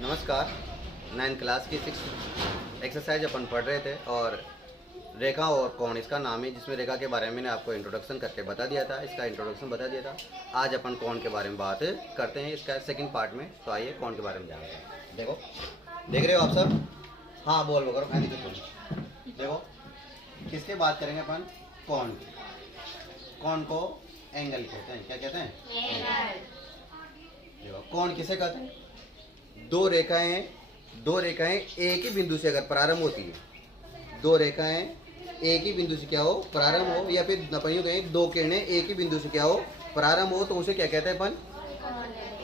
नमस्कार। 9th class की 6 exercise अपन पढ़ रहे थे और रेखा और कोण इसका नाम है, जिसमें रेखा के बारे में मैंने आपको इंट्रोडक्शन करके बता दिया था, इसका इंट्रोडक्शन बता दिया था। आज अपन कोण के बारे में बात करते हैं इसका सेकंड पार्ट में। तो आइए कोण के बारे में जानते हैं। देखो, देख रहे हो आप सब? हाँ बोल करो, मैं देखो किसके बात करेंगे अपन? कोण की। कोण को एंगल कहते हैं। क्या कहते हैं? देखो, कोण किसे कहते हैं? दो रेखाएं एक ही बिंदु से अगर प्रारंभ होती है, दो रेखाएं एक ही बिंदु से क्या हो प्रारंभ हो, या फिर अपन यूं कहें दो किरणें एक ही बिंदु से क्या हो प्रारंभ हो, तो उसे क्या कहते हैं अपन?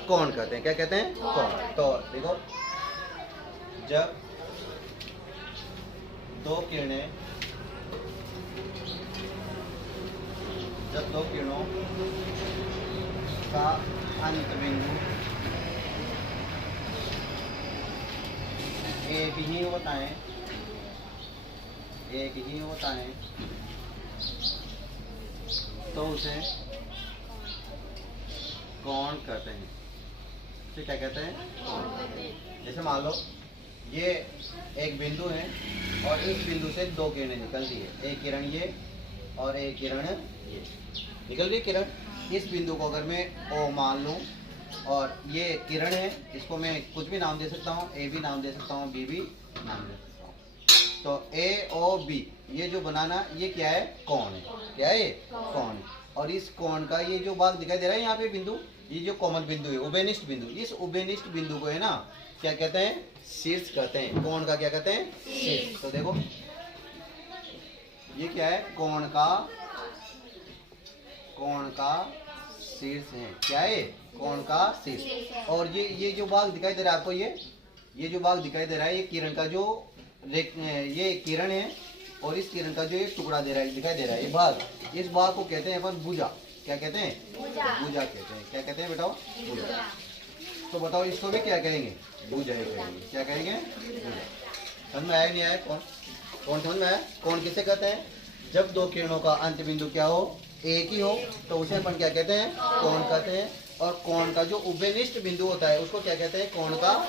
कोण कहते हैं। क्या कहते हैं? कोण। तो देखो, जब दो किरणों का अंत बिंदु एक ही होता है, तो उसे कोण कहते हैं। तो क्या कहते हैं? जैसे मान लो ये एक बिंदु है और इस बिंदु से दो किरणें निकलती है, एक किरण ये और एक किरण ये निकल रही किरण। इस बिंदु को अगर मैं O मान लूँ और ये किरण है, इसको मैं कुछ भी नाम दे सकता हूँ, A भी नाम दे सकता हूँ, B भी नाम दे सकता हूँ। तो AOB ये जो बनाना, ये क्या है? कोण है। क्या है? कोण। और इस कोण का ये जो भाग दिखाई दे रहा है यहाँ पे बिंदु, ये जो कोमल बिंदु है, उभयनिष्ठ बिंदु, इस उभयनिष्ठ बिंदु को है ना क्या कहते हैं? शीर्ष कहते हैं। कोण का क्या कहते हैं? शीर्ष। तो देखो ये क्या है? कोण का शीर्ष है। क्या है? कोण का शीर्ष। और ये जो भाग दिखाई दे रहा है आपको, ये जो भाग दिखाई दे रहा है, ये किरण का जो ये किरण है और इस किरण का जो एक टुकड़ा दे रहा है, दिखाई दे रहा है, ये भाग, इस भाग को कहते हैं अपन भुजा। क्या कहते हैं? भुजा कहते हैं। क्या कहते हैं बताओ? भुजा। तो बताओ इसको भी क्या कहेंगे? भुजा कहेंगे। क्या कहेंगे? भुजा। समझ में आया नहीं आया? कौन समझ में आया? कोण किसे कहते हैं? जब दो किरणों का अंत बिंदु क्या हो? एक ही हो, तो उसे अपन क्या कहते हैं? कोण कहते हैं। और कोण का जो उभयनिष्ठ बिंदु होता है उसको क्या कहते हैं? कोण का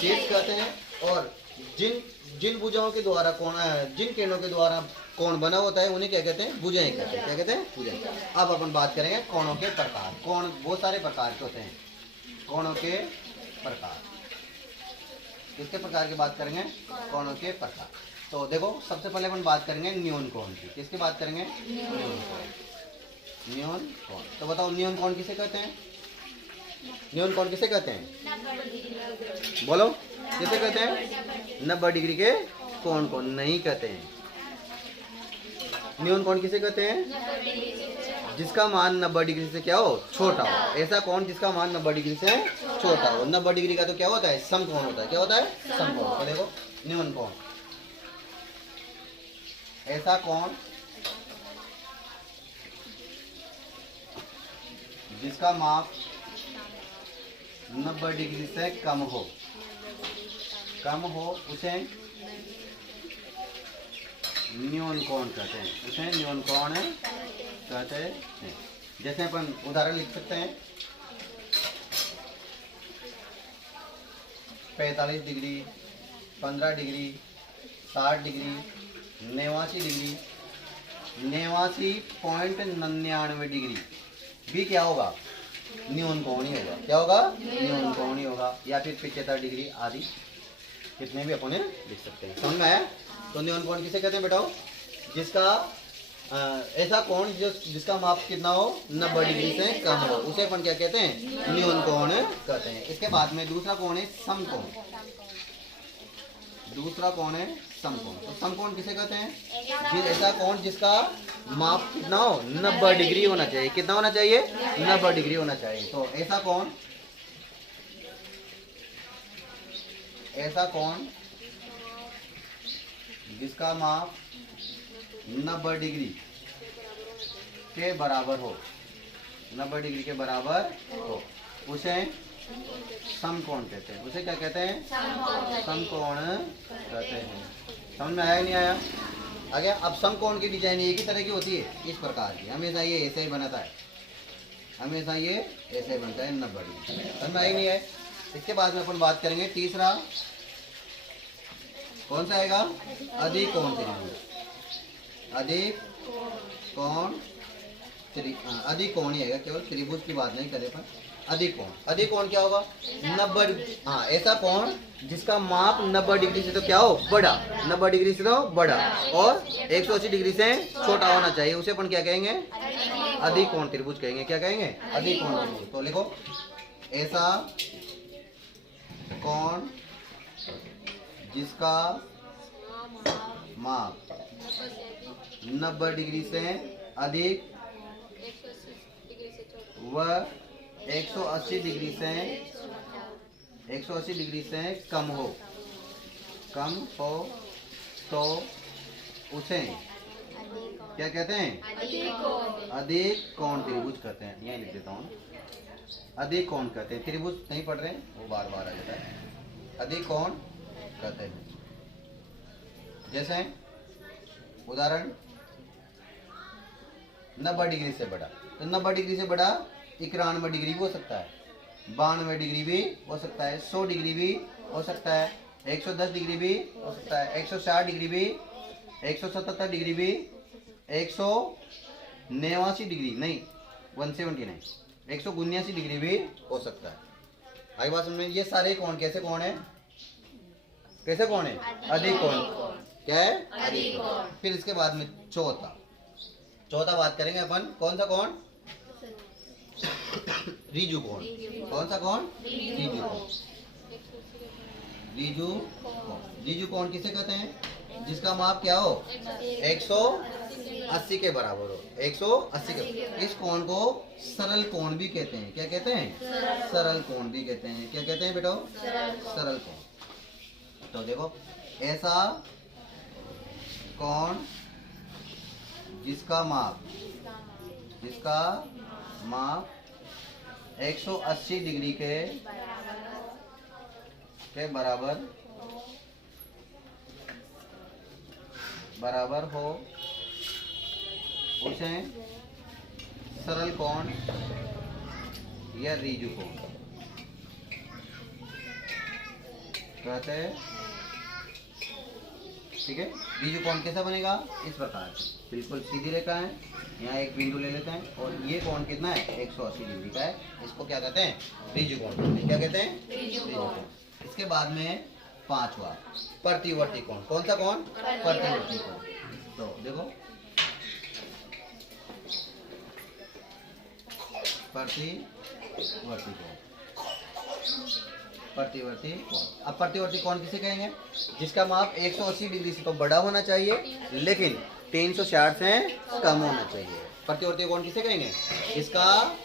शीर्ष कहते हैं। और जिन भुजाओं के द्वारा कोण, जिन किरणों के द्वारा कोण बना होता है, उन्हें क्या कहते हैं? भुजाएं कहते हैं। क्या कहते हैं? भुजाएं। अब अपन बात करेंगे कोणों के प्रकार। कोण बहुत सारे प्रकार के होते हैं। कोणों के प्रकार, किसके प्रकार की बात करेंगे? कोणों के प्रकार। तो देखो, सबसे पहले अपन बात करेंगे न्यून कोण की। किसकी बात करेंगे? न्यून कोण। तो बताओ न्यून कोण किसे कहते हैं? न्यून कोण किसे कहते हैं? बोलो, किसे कहते हैं? 90 डिग्री के कोण को नहीं कहते हैं। न्यून कोण किसे कहते हैं? जिसका मान 90 डिग्री से क्या हो? छोटा हो। ऐसा कोण जिसका मान 90 डिग्री से छोटा हो। 90 डिग्री का तो क्या होता है? समकोण होता है। क्या होता है? समकोण। तो देखो न्यून कोण, ऐसा कोण जिसका माप 90 डिग्री से कम हो, उसे न्यून कोण कहते हैं। उसे न्यून कोण कहते हैं। जैसे अपन उदाहरण लिख सकते हैं, 45 degree, 15 degree, 60 degree, 89 degree, 89.99 degree भी क्या होगा? न्यून कोण ही होगा। क्या होगा? न्यून कोण ही होगा। या फिर 75 डिग्री आदि, कितने भी अपन लिख सकते हैं। समझ में आया? तो न्यून कोण किसे कहते हैं बेटाओ? जिसका ऐसा कोण जिसका माप कितना हो? 90 डिग्री से कम हो, उसे अपन क्या कहते हैं? न्यून कोण कहते हैं। इसके बाद में दूसरा कोण है समकोण। दूसरा कोण है समकोण। तो समकोण किसे कहते हैं? ऐसा कोण जिसका माप कितना हो? 90 डिग्री होना चाहिए। कितना होना चाहिए? 90 डिग्री होना चाहिए। तो ऐसा कोण जिसका माप 90 डिग्री के बराबर हो, 90 डिग्री के बराबर हो, उसे समकोण कहते हैं। उसे क्या कहते हैं? समकोण कहते हैं। समझ में आया नहीं आया? आ गया? अब समकोण की डिजाइन एक ही तरह की होती है, इस प्रकार की। हमेशा ये ऐसे ही बनता है, हमेशा ये ऐसे बनता है 90 डिग्री। समझ में आई नहीं है? इसके बाद में अपन बात करेंगे तीसरा, कौन सा आएगा? अधिक कोण त्रिभुज। अधिक कोण अधिक कोण ही आएगा, केवल त्रिभुज की बात नहीं करें पर अधिक कोण। अधिक कोण क्या होगा? 90। हाँ, ऐसा कोण जिसका माप 90 डिग्री से तो क्या हो? बड़ा। 90 डिग्री से तो बड़ा और 180 डिग्री से छोटा होना चाहिए, उसे अपन क्या कहेंगे? अधिक कोण त्रिभुज कहेंगे। क्या कहेंगे? अधिक कोण त्रिभुज। तो लिखो, ऐसा कोण जिसका माप 90 डिग्री से अधिक व 180 डिग्री से कम हो तो उसे क्या कहते हैं? अधिक कोण त्रिभुज कहते हैं। यही लिख देता हूँ, अधिक कोण कहते हैं। त्रिभुज नहीं पढ़ रहे हैं, वो बार बार आ जाता है। अधिक कोण कहते हैं। जैसे उदाहरण, 90 डिग्री से बड़ा, तो 90 डिग्री से बड़ा 91 डिग्री भी हो सकता है, 92 डिग्री भी हो सकता है, 100 डिग्री भी हो सकता है, 110 डिग्री भी हो सकता है, 160 डिग्री भी, 177 डिग्री भी, 189 डिग्री नहीं, 179, 179 डिग्री भी हो सकता है। आई बात समझ में? ये सारे कोण कैसे कोण है? कैसे कोण है? अधिक कोण। क्या है? अधिक कोण। फिर इसके बाद में चौथा बात करेंगे अपन, कौन सा कोण? ऋजु कोण। कौन सा कोण? ऋजु कोण। ऋजु कोण किसे कहते हैं? जिसका माप क्या हो? 180 के बराबर हो। 180 के। इस कोण को सरल कोण भी कहते हैं। क्या कहते हैं? सरल कोण भी कहते हैं। क्या कहते हैं बेटो? सरल कोण। तो देखो, ऐसा कोण जिसका माप 180 डिग्री के बराबर हो, उसे सरल कोण या ऋजु कोण कहते हैं। ठीक है? ऋजु कोण कैसा बनेगा? इस प्रकार, बिल्कुल सीधी रेखा है, यहाँ एक बिंदु ले लेते हैं और ये कोण कितना है? 180 डिग्री का है। इसको क्या कहते हैं? ऋजु कोण। क्या कहते हैं? ऋजु कोण। इसके बाद में पांचवा, प्रतिवर्ती कोण। कौन सा कोण? प्रतिवर्ती कोण। तो देखो, प्रतिवर्ती कोण। अब प्रतिवर्ती कोण किसे कहेंगे? जिसका माप 180 डिग्री से तो बड़ा होना चाहिए, लेकिन 360 से कम होना चाहिए। प्रतिवर्ती कोण किसे कहेंगे? जिसका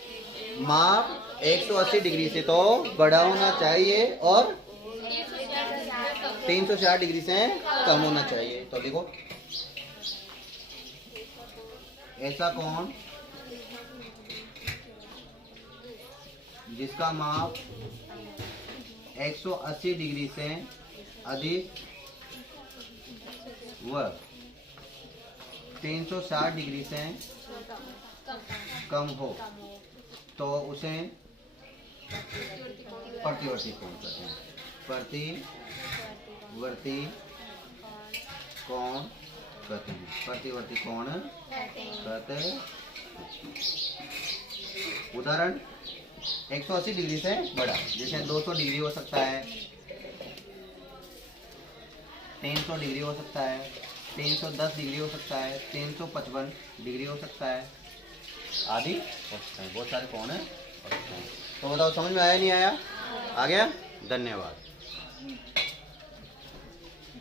माप 180 डिग्री से तो बड़ा होना चाहिए और 360 डिग्री से कम होना चाहिए। तो देखो, ऐसा कोण जिसका माप 180 डिग्री से अधिक व 360 डिग्री से कम हो तो उसे प्रतिवर्ती कोण कहते हैं। प्रतिवर्ती कोण कहते हैं। प्रतिवर्ती कोण कहते हैं। उदाहरण, 180 डिग्री से बड़ा, जैसे 200 डिग्री हो सकता है, 300 डिग्री हो सकता है, 310 डिग्री हो सकता है, 355 डिग्री हो सकता है, आदि हो सकता है। बहुत सारे कोण है। तो बताओ, समझ में आया नहीं आया? आ गया? धन्यवाद।